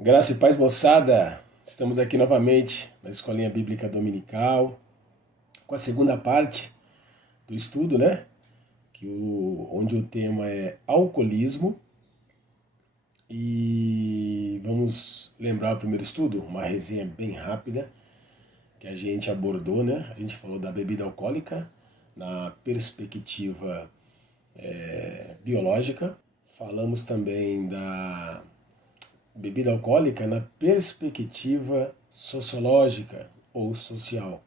Graça e paz, moçada! Estamos aqui novamente na Escolinha Bíblica Dominical, com a segunda parte do estudo, né? Onde o tema é alcoolismo. E vamos lembrar o primeiro estudo, uma resenha bem rápida que a gente abordou, né? A gente falou da bebida alcoólica na perspectiva biológica. Falamos também da bebida alcoólica na perspectiva sociológica ou social.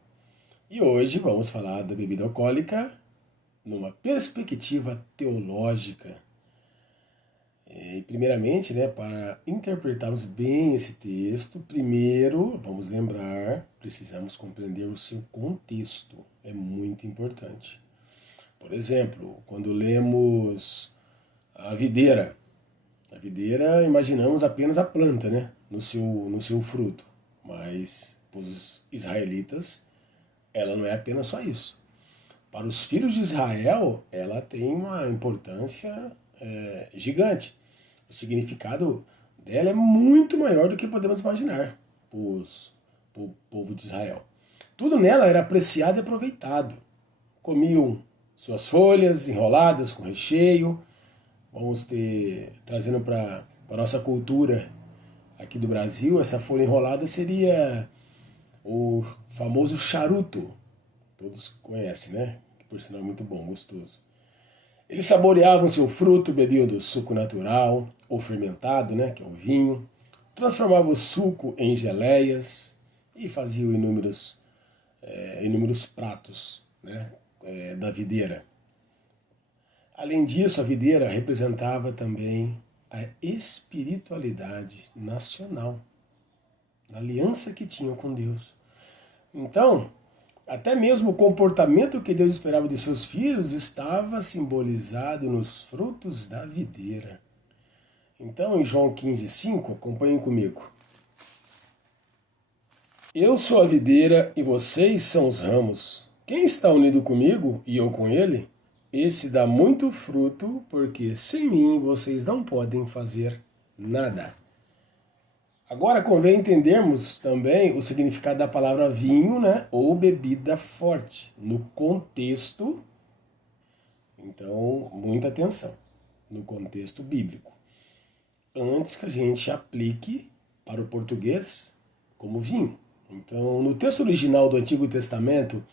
E hoje vamos falar da bebida alcoólica numa perspectiva teológica. E primeiramente, né, para interpretarmos bem esse texto, primeiro, vamos lembrar, precisamos compreender o seu contexto. É muito importante. Por exemplo, quando lemos a videira, imaginamos apenas a planta, né? No seu fruto. Mas para os israelitas, ela não é apenas só isso. Para os filhos de Israel, ela tem uma importância gigante. O significado dela é muito maior do que podemos imaginar para o povo de Israel. Tudo nela era apreciado e aproveitado. Comiam suas folhas enroladas com recheio. Vamos trazendo para a nossa cultura aqui do Brasil, essa folha enrolada seria o famoso charuto. Todos conhecem, né? Que por sinal é muito bom, gostoso. Eles saboreavam seu fruto, bebiam do suco natural ou fermentado, né? Que é o vinho. Transformavam o suco em geleias e faziam inúmeros pratos, né? Da videira. Além disso, a videira representava também a espiritualidade nacional, a aliança que tinham com Deus. Então, até mesmo o comportamento que Deus esperava de seus filhos estava simbolizado nos frutos da videira. Então, em João 15,5, acompanhem comigo. Eu sou a videira e vocês são os ramos. Quem está unido comigo e eu com ele, esse dá muito fruto, porque sem mim vocês não podem fazer nada. Agora convém entendermos também o significado da palavra vinho, né, ou bebida forte, no contexto. Então, muita atenção, no contexto bíblico. Antes que a gente aplique para o português como vinho. Então, no texto original do Antigo Testamento,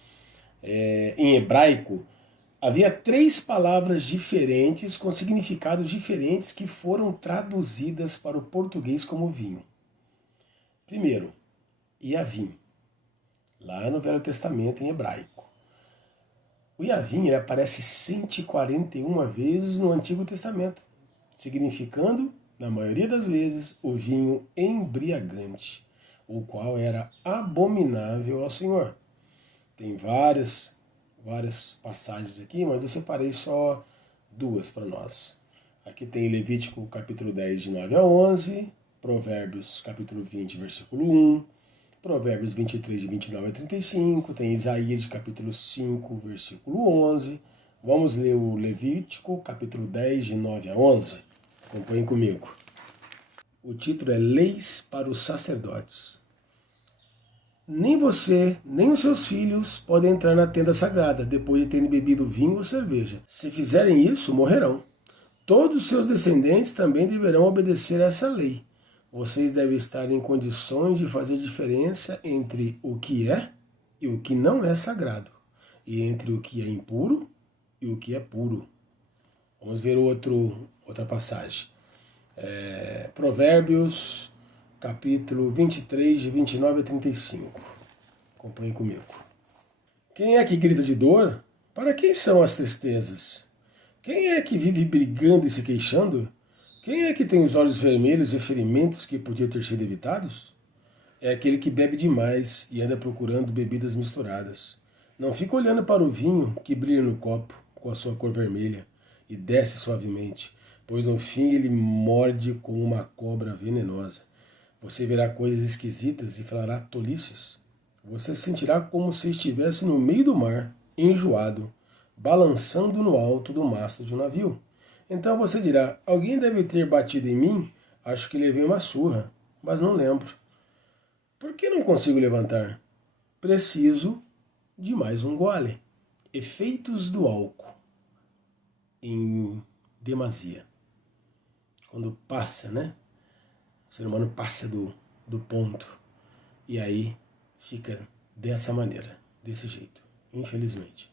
em hebraico, havia 3 palavras diferentes com significados diferentes que foram traduzidas para o português como vinho. Primeiro, Yavim, lá no Velho Testamento em hebraico. O Yavim ele aparece 141 vezes no Antigo Testamento, significando, na maioria das vezes, o vinho embriagante, o qual era abominável ao Senhor. Tem várias passagens aqui, mas eu separei só 2 para nós. Aqui tem Levítico capítulo 10, de 9 a 11, Provérbios capítulo 20, versículo 1, Provérbios 23, de 29 a 35, tem Isaías capítulo 5, versículo 11. Vamos ler o Levítico capítulo 10, de 9 a 11. Acompanhem comigo. O título é Leis para os Sacerdotes. Nem você, nem os seus filhos podem entrar na tenda sagrada depois de terem bebido vinho ou cerveja. Se fizerem isso, morrerão. Todos os seus descendentes também deverão obedecer a essa lei. Vocês devem estar em condições de fazer diferença entre o que é e o que não é sagrado, e entre o que é impuro e o que é puro. Vamos ver outra passagem. Provérbios capítulo 23, de 29 a 35. Acompanhe comigo. Quem é que grita de dor? Para quem são as tristezas? Quem é que vive brigando e se queixando? Quem é que tem os olhos vermelhos e ferimentos que podiam ter sido evitados? É aquele que bebe demais e anda procurando bebidas misturadas. Não fica olhando para o vinho que brilha no copo com a sua cor vermelha e desce suavemente, pois no fim ele morde como uma cobra venenosa. Você verá coisas esquisitas e falará tolices. Você se sentirá como se estivesse no meio do mar, enjoado, balançando no alto do mastro de um navio. Então você dirá, alguém deve ter batido em mim? Acho que levei uma surra. mas não lembro. Por que não consigo levantar? Preciso de mais um gole. Efeitos do álcool em demasia. Quando passa, né? O ser humano passa do ponto. E aí fica dessa maneira, desse jeito, infelizmente.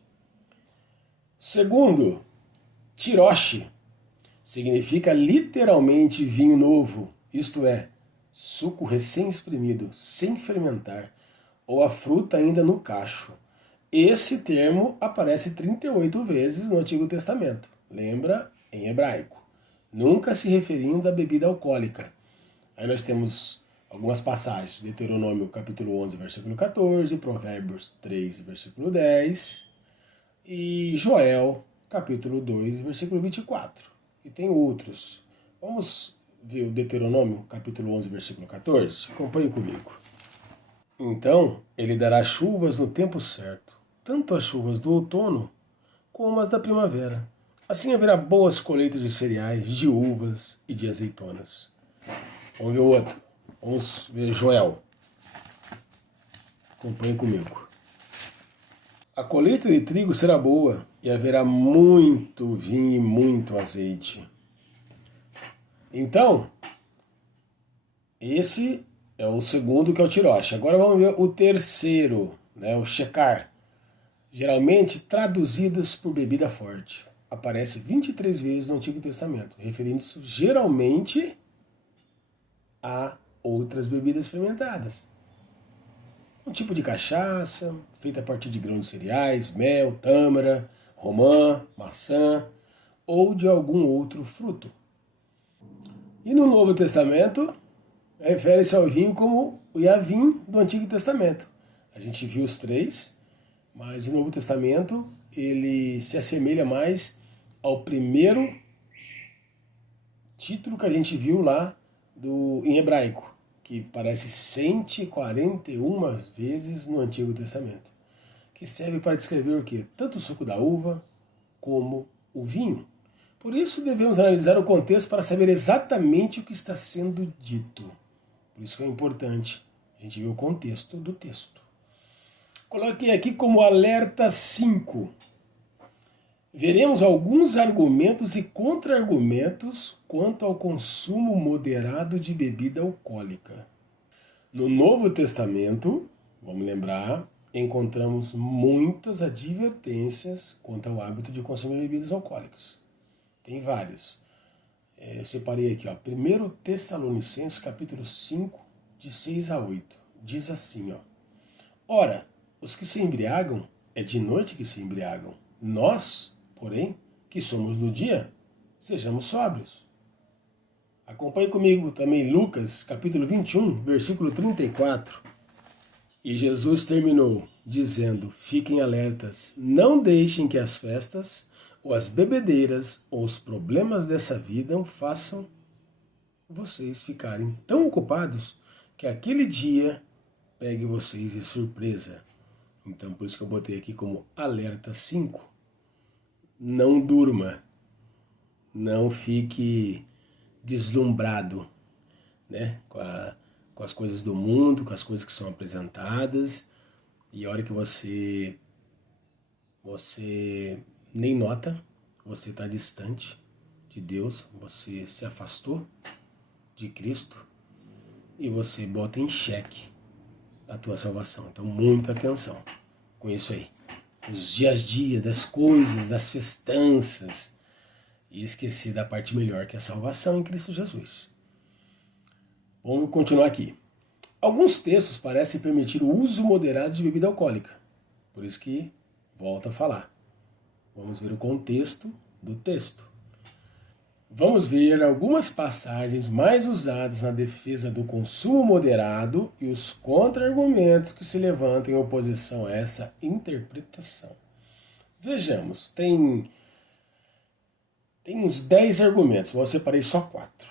Segundo, tiroshi significa literalmente vinho novo, isto é, suco recém-espremido, sem fermentar, ou a fruta ainda no cacho. Esse termo aparece 38 vezes no Antigo Testamento, lembra? Em hebraico, nunca se referindo à bebida alcoólica. Aí nós temos algumas passagens, Deuteronômio capítulo 11, versículo 14, Provérbios 3, versículo 10, e Joel capítulo 2, versículo 24. E tem outros. Vamos ver o Deuteronômio capítulo 11, versículo 14? Acompanhe comigo. Então, ele dará chuvas no tempo certo, tanto as chuvas do outono como as da primavera. Assim haverá boas colheitas de cereais, de uvas e de azeitonas. Vamos ver o outro. Vamos ver Joel. Acompanhe comigo. A colheita de trigo será boa e haverá muito vinho e muito azeite. Então, esse é o segundo, que é o tiroshi. Agora vamos ver o terceiro, né, o shekar. Geralmente traduzidas por bebida forte. Aparece 23 vezes no Antigo Testamento, referindo-se geralmente a outras bebidas fermentadas. Um tipo de cachaça, feita a partir de grãos de cereais, mel, tâmara, romã, maçã ou de algum outro fruto. E no Novo Testamento, refere-se ao vinho como o Yavim do Antigo Testamento. A gente viu os três, mas o Novo Testamento ele se assemelha mais ao primeiro título que a gente viu lá em hebraico, que aparece 141 vezes no Antigo Testamento, que serve para descrever o quê? Tanto o suco da uva como o vinho. Por isso devemos analisar o contexto para saber exatamente o que está sendo dito. Por isso que é importante a gente ver o contexto do texto. Coloquei aqui como alerta 5. Veremos alguns argumentos e contra-argumentos quanto ao consumo moderado de bebida alcoólica. No Novo Testamento, vamos lembrar, encontramos muitas advertências quanto ao hábito de consumir bebidas alcoólicas. Tem várias. Eu separei aqui, ó, 1 Tessalonicenses capítulo 5, de 6 a 8. Diz assim, ó: Ora, os que se embriagam, é de noite que se embriagam. Nós, porém, que somos do dia, sejamos sóbrios. Acompanhe comigo também Lucas, capítulo 21, versículo 34. E Jesus terminou dizendo: fiquem alertas, não deixem que as festas, ou as bebedeiras, ou os problemas dessa vida façam vocês ficarem tão ocupados que aquele dia pegue vocês de surpresa. Então, por isso que eu botei aqui como alerta 5. Não durma, não fique deslumbrado, né, com as coisas do mundo, com as coisas que são apresentadas, e a hora que você nem nota, você está distante de Deus, você se afastou de Cristo e você bota em xeque a tua salvação. Então, muita atenção com isso aí. Os dias a dia, das coisas, das festanças, e esquecer da parte melhor, que é a salvação em Cristo Jesus. Vamos continuar aqui. Alguns textos parecem permitir o uso moderado de bebida alcoólica. Por isso que volto a falar. Vamos ver o contexto do texto. Vamos ver algumas passagens mais usadas na defesa do consumo moderado e os contra-argumentos que se levantam em oposição a essa interpretação. Vejamos, tem uns 10 argumentos, eu separei só 4.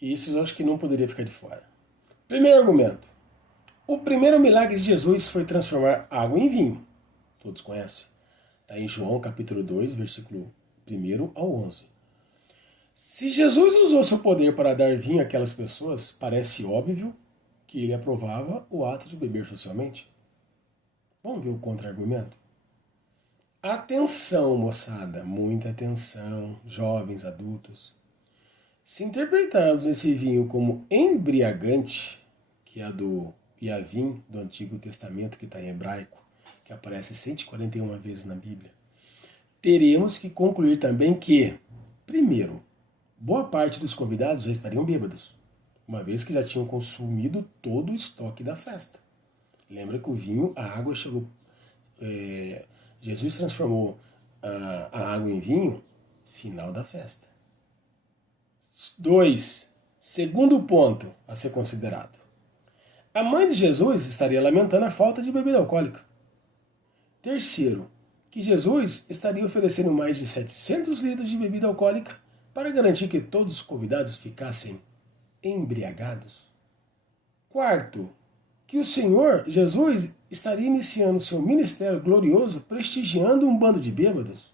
E esses eu acho que não poderia ficar de fora. Primeiro argumento. O primeiro milagre de Jesus foi transformar água em vinho. Todos conhecem. Está em João capítulo 2, versículo 1 ao 11. Se Jesus usou seu poder para dar vinho àquelas pessoas, parece óbvio que ele aprovava o ato de beber socialmente. Vamos ver o contra-argumento? Atenção, moçada, muita atenção, jovens, adultos. Se interpretarmos esse vinho como embriagante, que é do Yavim do Antigo Testamento, que está em hebraico, que aparece 141 vezes na Bíblia, teremos que concluir também que, primeiro, boa parte dos convidados já estariam bêbados, uma vez que já tinham consumido todo o estoque da festa. Lembra que o vinho, a água chegou... Jesus transformou a água em vinho, final da festa. 2. Segundo ponto a ser considerado. A mãe de Jesus estaria lamentando a falta de bebida alcoólica. Terceiro, que Jesus estaria oferecendo mais de 700 litros de bebida alcoólica para garantir que todos os convidados ficassem embriagados. Quarto, que o Senhor Jesus estaria iniciando seu ministério glorioso prestigiando um bando de bêbados.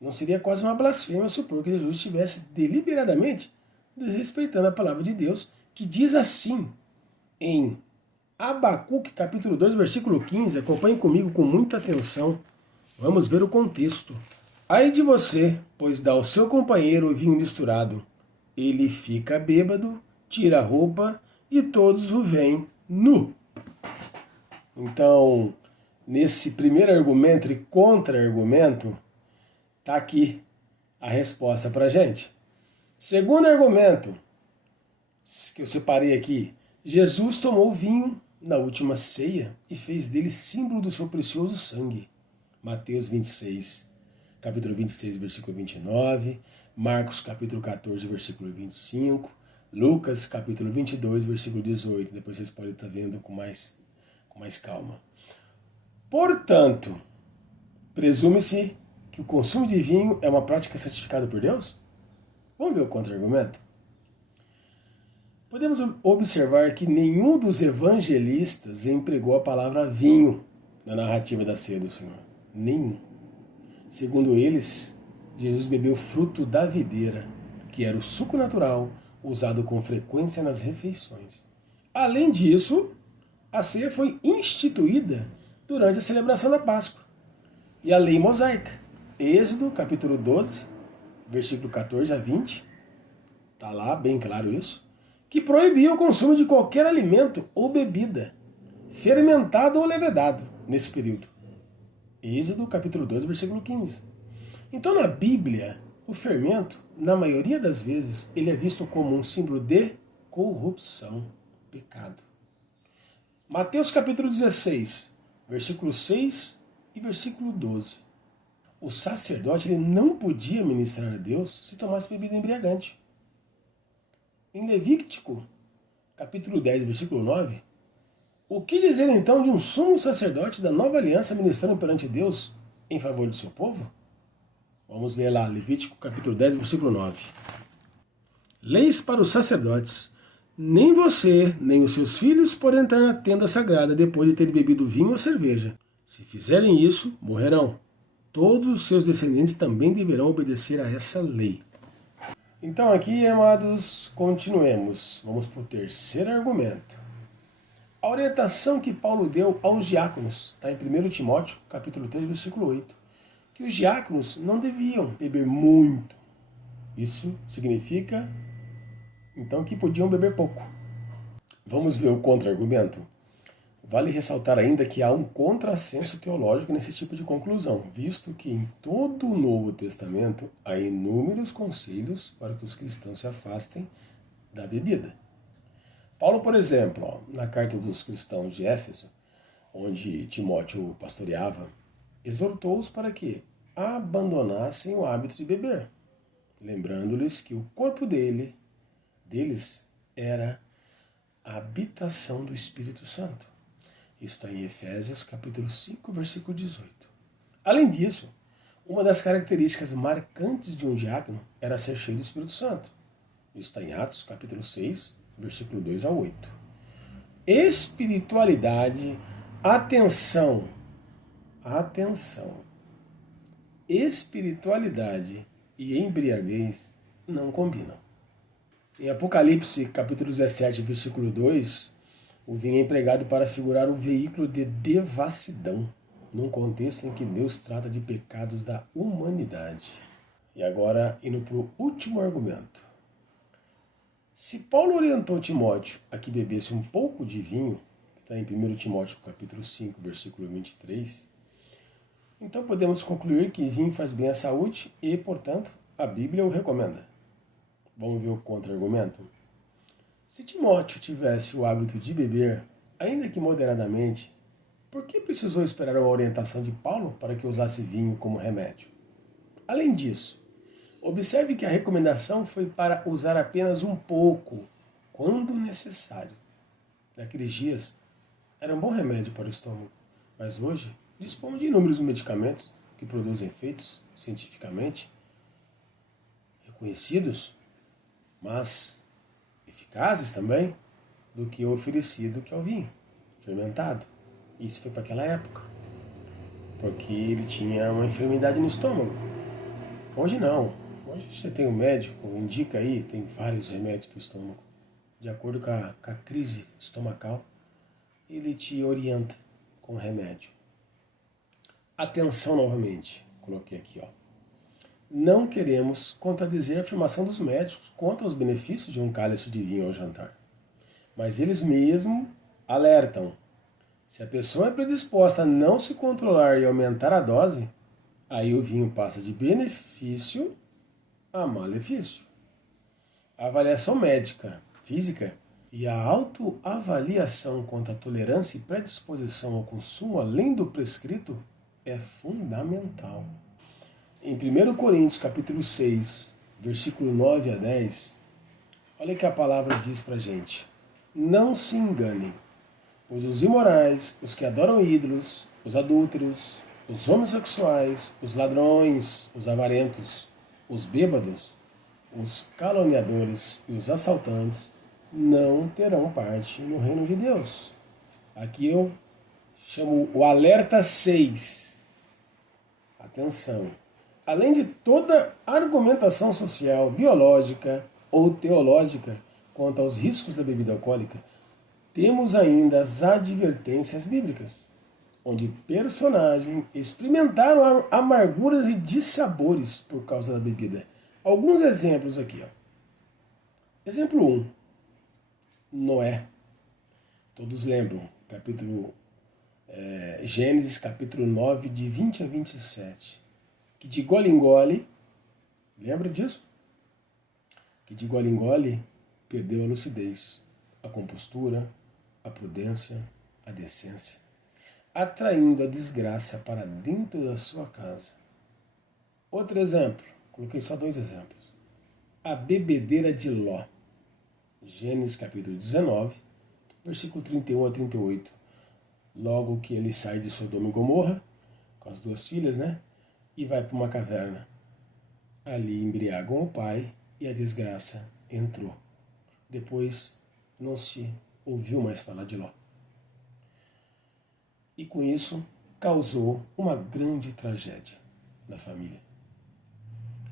Não seria quase uma blasfêmia supor que Jesus estivesse deliberadamente desrespeitando a palavra de Deus, que diz assim em Abacuque capítulo 2, versículo 15. Acompanhe comigo com muita atenção. Vamos ver o contexto. Ai de você, pois dá ao seu companheiro o vinho misturado. Ele fica bêbado, tira a roupa e todos o veem nu. Então, nesse primeiro argumento e contra-argumento, está aqui a resposta para a gente. Segundo argumento, que eu separei aqui, Jesus tomou vinho na última ceia e fez dele símbolo do seu precioso sangue. Mateus 26, capítulo 26, versículo 29, Marcos capítulo 14, versículo 25, Lucas capítulo 22, versículo 18. Depois vocês podem estar vendo com mais calma. Portanto, presume-se que o consumo de vinho é uma prática santificada por Deus? Vamos ver o contra-argumento? Podemos observar que nenhum dos evangelistas empregou a palavra vinho na narrativa da ceia do Senhor. Nenhum. Segundo eles, Jesus bebeu fruto da videira, que era o suco natural usado com frequência nas refeições. Além disso, a ceia foi instituída durante a celebração da Páscoa. E a lei mosaica, Êxodo capítulo 12, versículo 14 a 20, está lá bem claro isso, que proibia o consumo de qualquer alimento ou bebida, fermentado ou levedado, nesse período. Êxodo capítulo 12, versículo 15. Então na Bíblia, o fermento, na maioria das vezes, ele é visto como um símbolo de corrupção, pecado. Mateus capítulo 16, versículo 6 e versículo 12. O sacerdote ele não podia ministrar a Deus se tomasse bebida embriagante. Em Levítico, capítulo 10, versículo 9, o que dizer então de um sumo sacerdote da nova aliança ministrando perante Deus em favor do seu povo? Vamos ler lá, Levítico, capítulo 10, versículo 9. Leis para os sacerdotes. Nem você, nem os seus filhos podem entrar na tenda sagrada depois de terem bebido vinho ou cerveja. Se fizerem isso, morrerão. Todos os seus descendentes também deverão obedecer a essa lei. Então aqui, amados, continuemos. Vamos para o terceiro argumento. A orientação que Paulo deu aos diáconos, está em 1 Timóteo, capítulo 3, versículo 8, que os diáconos não deviam beber muito. Isso significa, então, que podiam beber pouco. Vamos ver o contra-argumento? Vale ressaltar ainda que há um contrassenso teológico nesse tipo de conclusão, visto que em todo o Novo Testamento há inúmeros conselhos para que os cristãos se afastem da bebida. Paulo, por exemplo, na carta dos cristãos de Éfeso, onde Timóteo pastoreava, exortou-os para que abandonassem o hábito de beber, lembrando-lhes que o corpo deles era a habitação do Espírito Santo. Está em Efésios capítulo 5, versículo 18. Além disso, uma das características marcantes de um diácono era ser cheio do Espírito Santo. Está em Atos capítulo 6, versículo 2 a 8. Espiritualidade, atenção, espiritualidade e embriaguez não combinam. Em Apocalipse, capítulo 17, versículo 2, o vinho é empregado para figurar o veículo de devassidão, num contexto em que Deus trata de pecados da humanidade. E agora, indo para o último argumento. Se Paulo orientou Timóteo a que bebesse um pouco de vinho, que está em 1 Timóteo capítulo 5, versículo 23, então podemos concluir que vinho faz bem à saúde e, portanto, a Bíblia o recomenda. Vamos ver o contra-argumento? Se Timóteo tivesse o hábito de beber, ainda que moderadamente, por que precisou esperar uma orientação de Paulo para que usasse vinho como remédio? Além disso, observe que a recomendação foi para usar apenas um pouco, quando necessário. Naqueles dias, era um bom remédio para o estômago, mas hoje dispõe de inúmeros medicamentos que produzem efeitos cientificamente reconhecidos, mas eficazes também, do que o oferecido, que é o vinho fermentado. Isso foi para aquela época, porque ele tinha uma enfermidade no estômago. Hoje não. Hoje você tem um médico, indica aí, tem vários remédios para o estômago. De acordo com a crise estomacal, ele te orienta com o remédio. Atenção novamente, coloquei aqui, ó. Não queremos contradizer a afirmação dos médicos quanto aos benefícios de um cálice de vinho ao jantar. Mas eles mesmos alertam. Se a pessoa é predisposta a não se controlar e aumentar a dose, aí o vinho passa de benefício a malefício. A avaliação médica, física e a autoavaliação quanto à tolerância e predisposição ao consumo além do prescrito é fundamental. Em 1 Coríntios capítulo 6, versículo 9 a 10, olha que a palavra diz pra gente. Não se enganem, pois os imorais, os que adoram ídolos, os adúlteros, os homossexuais, os ladrões, os avarentos, os bêbados, os caluniadores e os assaltantes não terão parte no reino de Deus. Aqui eu chamo o alerta 6. Atenção. Além de toda argumentação social, biológica ou teológica quanto aos riscos da bebida alcoólica, temos ainda as advertências bíblicas, onde personagens experimentaram amarguras e dissabores por causa da bebida. Alguns exemplos aqui. Ó. Exemplo 1. Noé. Todos lembram, Gênesis capítulo 9, de 20 a 27. Que de gole em gole, lembra disso? Que de gole em gole perdeu a lucidez, a compostura, a prudência, a decência, atraindo a desgraça para dentro da sua casa. Outro exemplo, coloquei só 2 exemplos. A bebedeira de Ló. Gênesis capítulo 19, versículo 31 a 38. Logo que ele sai de Sodoma e Gomorra, com as 2 filhas, né? E vai para uma caverna. Ali embriagam o pai e a desgraça entrou. Depois não se ouviu mais falar de Ló. E com isso causou uma grande tragédia na família.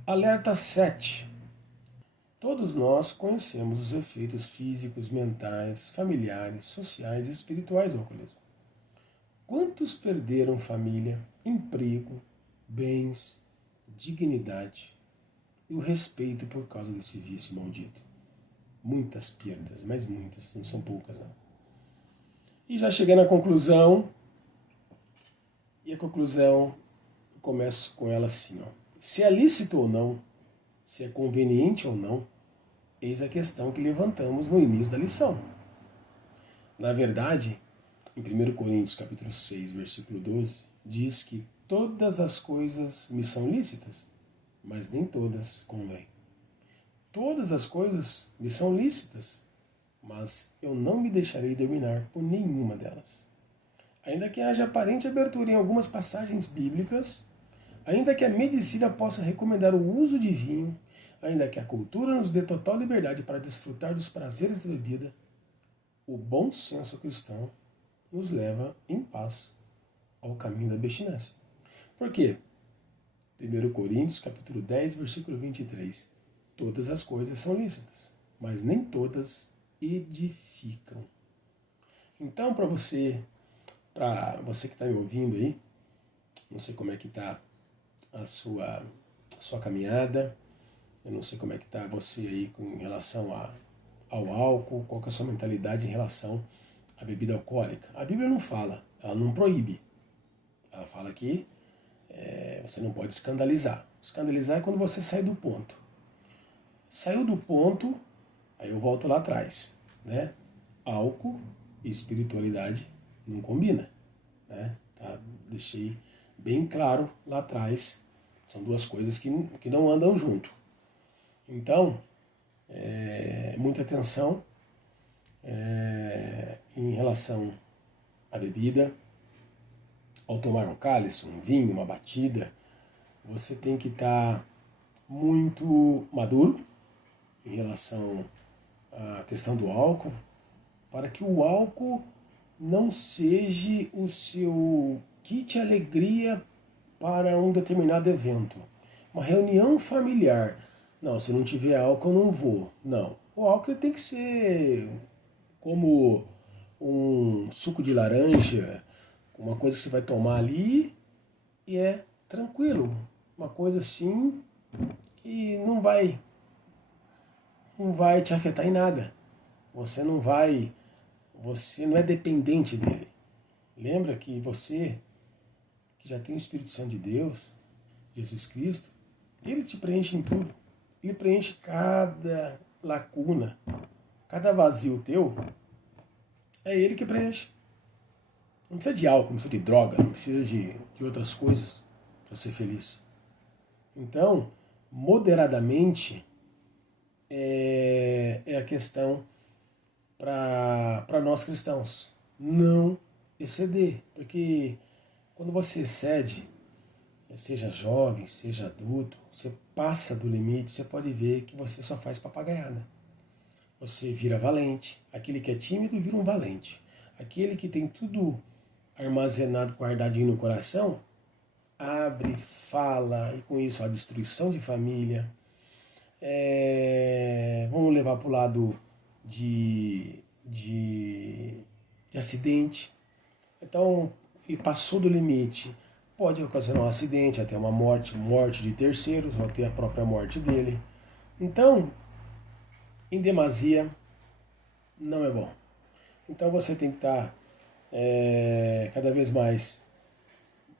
Alerta 7. Todos nós conhecemos os efeitos físicos, mentais, familiares, sociais e espirituais do alcoolismo. Quantos perderam família, emprego, bens, dignidade e o respeito por causa desse vício maldito? Muitas perdas, mas muitas, não são poucas não. E já cheguei na conclusão, e a conclusão eu começo com ela assim, ó. Se é lícito ou não, se é conveniente ou não, eis a questão que levantamos no início da lição. Na verdade, em 1 Coríntios capítulo 6, versículo 12, diz que todas as coisas me são lícitas, mas nem todas convêm. Todas as coisas me são lícitas, mas eu não me deixarei dominar por nenhuma delas. Ainda que haja aparente abertura em algumas passagens bíblicas, ainda que a medicina possa recomendar o uso de vinho, ainda que a cultura nos dê total liberdade para desfrutar dos prazeres da bebida, o bom senso cristão nos leva em paz ao caminho da abstinência. Por quê? 1 Coríntios capítulo 10, versículo 23. Todas as coisas são lícitas, mas nem todas edificam. Então, para você que está me ouvindo aí, não sei como é que está a sua caminhada, eu não sei como é que está você aí em relação ao álcool, qual que é a sua mentalidade em relação à bebida alcoólica. A Bíblia não fala, ela não proíbe. Ela fala que você não pode escandalizar. Escandalizar é quando você sai do ponto. Saiu do ponto, aí eu volto lá atrás, né? Álcool e espiritualidade não combina, né? Tá? Deixei bem claro lá atrás. São duas coisas que não andam junto. Então, muita atenção em relação à bebida. Ao tomar um cálice, um vinho, uma batida, você tem que estar muito maduro em relação à questão do álcool, para que o álcool não seja o seu kit alegria para um determinado evento. Uma reunião familiar. Não, se não tiver álcool eu não vou. Não. O álcool tem que ser como um suco de laranja, uma coisa que você vai tomar ali e é tranquilo. Uma coisa assim que não vai te afetar em nada. Você não é dependente dele. Lembra que você, que já tem o Espírito Santo de Deus, Jesus Cristo, ele te preenche em tudo. Ele preenche cada lacuna, cada vazio teu, é ele que preenche. Não precisa de álcool, não precisa de droga, não precisa de outras coisas para ser feliz. Então, moderadamente é a questão para nós cristãos. Não exceder, porque quando você excede, seja jovem, seja adulto, você passa do limite, você pode ver que você só faz papagaiada. Você vira valente. Aquele que é tímido vira um valente. Aquele que tem tudo armazenado, guardadinho no coração, abre, fala, e com isso a destruição de família. Vamos levar para o lado de acidente. Então, ele passou do limite. Pode ocasionar um acidente, até uma morte de terceiros, ou até a própria morte dele. Então, em demasia, não é bom. Então você tem que estar cada vez mais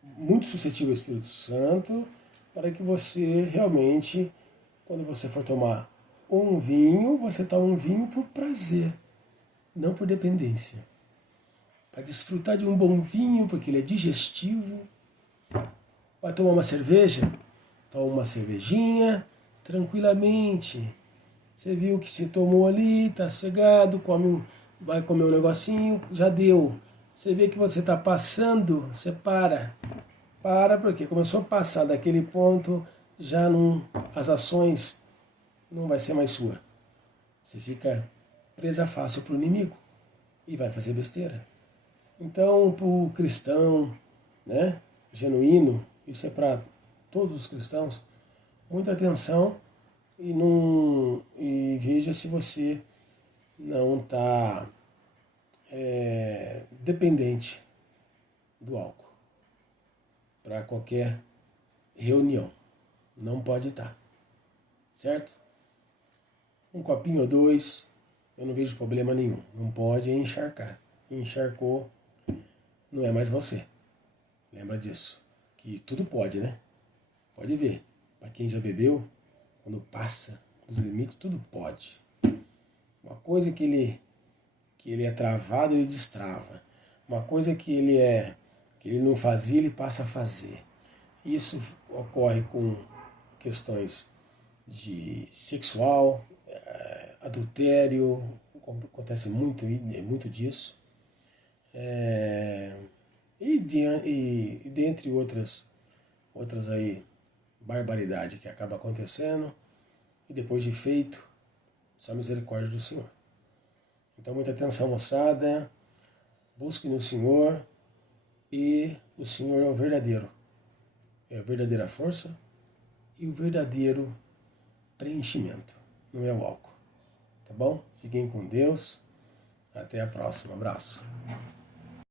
muito suscetível ao Espírito Santo, para que você realmente, quando você for tomar um vinho, você toma um vinho por prazer, não por dependência. Para desfrutar de um bom vinho, porque ele é digestivo. Vai tomar uma cerveja? Toma uma cervejinha, tranquilamente. Você viu que se tomou ali, tá cegado, vai comer um negocinho, já deu. Você vê que você está passando, você para. Para, porque começou a passar daquele ponto, já não, as ações não vai ser mais sua. Você fica presa fácil para o inimigo e vai fazer besteira. Então, para o cristão, né, genuíno, isso é para todos os cristãos, muita atenção e veja se você não está dependente do álcool para qualquer reunião. Não pode estar, certo? Um copinho ou dois, eu não vejo problema nenhum. Não pode encharcar. Encharcou, não é mais você. Lembra disso. Que tudo pode, né? Pode ver. Para quem já bebeu, quando passa dos limites, tudo pode. Uma coisa que ele é travado, ele destrava. Uma coisa que ele não fazia, ele passa a fazer. Isso ocorre com questões de sexual, adultério, acontece muito disso. E dentre outras aí, barbaridade que acaba acontecendo, e depois de feito, só a misericórdia do Senhor. Então, muita atenção, moçada, busque no Senhor, e o Senhor é a verdadeira força e o verdadeiro preenchimento, não é o álcool. Tá bom? Fiquem com Deus. Até a próxima. Abraço.